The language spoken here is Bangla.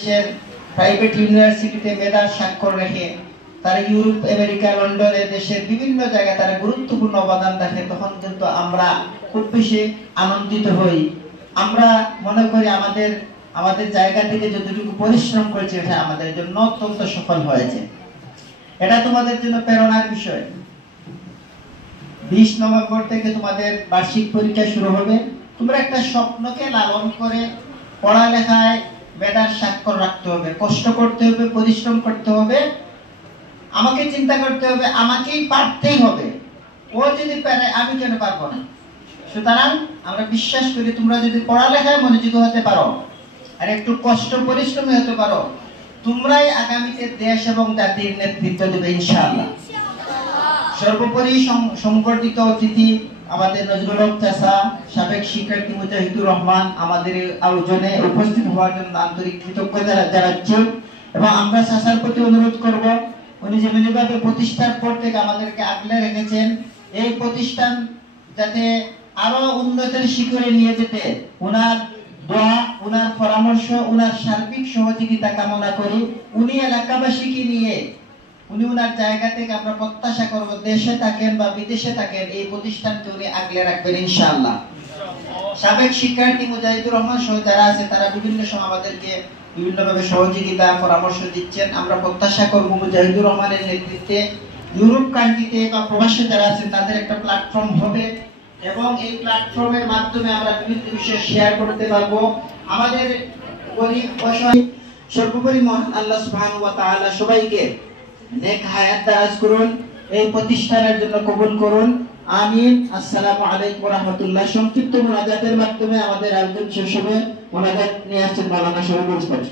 দেশের প্রাইভেট ইউনিভার্সিটিতে মেধার স্বাক্ষর রেখে তারা ইউরোপ, আমেরিকা, লন্ডনে দেশের বিভিন্ন জায়গায় তারা গুরুত্বপূর্ণ অবদান রাখে, তখন কিন্তু আমরা খুব বেশি আনন্দিত হই। আমরা মনে করি আমাদের জায়গা থেকে যতটুকু পরিশ্রম করেছে এটা আমাদের জন্য অত্যন্ত সফল হয়েছে। এটা তোমাদের জন্য প্রেরণার বিষয়। 20 নভেম্বর থেকে তোমাদের বার্ষিক পরীক্ষা শুরু হবে। তোমরা একটা স্বপ্নকে লালন করে পড়ালেখায় মেধার স্বাক্ষর রাখতে হবে, কষ্ট করতে হবে, পরিশ্রম করতে হবে। আমাকে চিন্তা করতে হবে, আমাকেই পারতেই হবে। ও যদি পারে আমি কেন পারবো না? সুতরাং আমরা বিশ্বাস করি তোমরা যদি পড়ালেখায় মনোযোগী হতে পারো আর একটু কষ্ট পরিশ্রমী হতে পারো, তোমরাই আগামীতে দেশ এবং জাতির নেতৃত্ব দেবে ইনশাআল্লাহ। সর্বোপরি সংবর্ধিত অতিথি আমাদের নজরুল হক চাচা, সাবেক শিক্ষার্থী মুজাহিদুর রহমান আমাদের আয়োজনে উপস্থিত হওয়ার জন্য আন্তরিক কৃতজ্ঞতা জানাচ্ছি। এবং আমরা চাচার প্রতি অনুরোধ করব, উনি যেভাবে প্রতিষ্ঠার পর থেকে আমাদেরকে আগলে রেখেছেন, এই প্রতিষ্ঠান যাতে আরো উন্নতির শিখরে নিয়ে যেতে ওনার দোয়া, ওনার পরামর্শ, ওনার সার্বিক সহযোগিতা কামনা করি। উনি এলাকাবাসীকে নিয়ে উনি ওনার জায়গা থেকে আমরা প্রত্যাশা করব, দেশে থাকেন বা বিদেশে থাকেন, এই প্রতিষ্ঠানকে উনি আগলে রাখবেন ইনশাআল্লাহ। সাবেক শিক্ষার্থী মুজাহিদুর রহমান সহ যারা আছে তারা বিভিন্ন সময় আমাদেরকে বিভিন্নভাবে সহযোগিতা পরামর্শ দিচ্ছেন। আমরা প্রত্যাশা করব মুজাহিদুর রহমানের নেতৃত্বে ইউরোপ কান্ট্রিতে বা প্রবাসে যারা আছেন তাদের একটা প্ল্যাটফর্ম হবে এবং এই প্ল্যাটফর্মের মাধ্যমে আমরা বিভিন্ন বিষয় শেয়ার করতে পারবো। আমাদের গরিব অসহায় সর্বোপরি মহান আল্লাহ সুবহানাহু ওয়া তাআলা সবাইকে নেক হায়াত দারাজ করুন, এই প্রতিষ্ঠানের জন্য কবুল করুন, আমিন। আসসালামু আলাইকুম ওয়া রাহমাতুল্লাহ। সংক্ষিপ্ত মুনাজাতের মাধ্যমে আমাদের আয়োজন শেষ হবে। মুনাজাত নিয়ে আসছেন মাওলানা শহীদুল ইসলাম।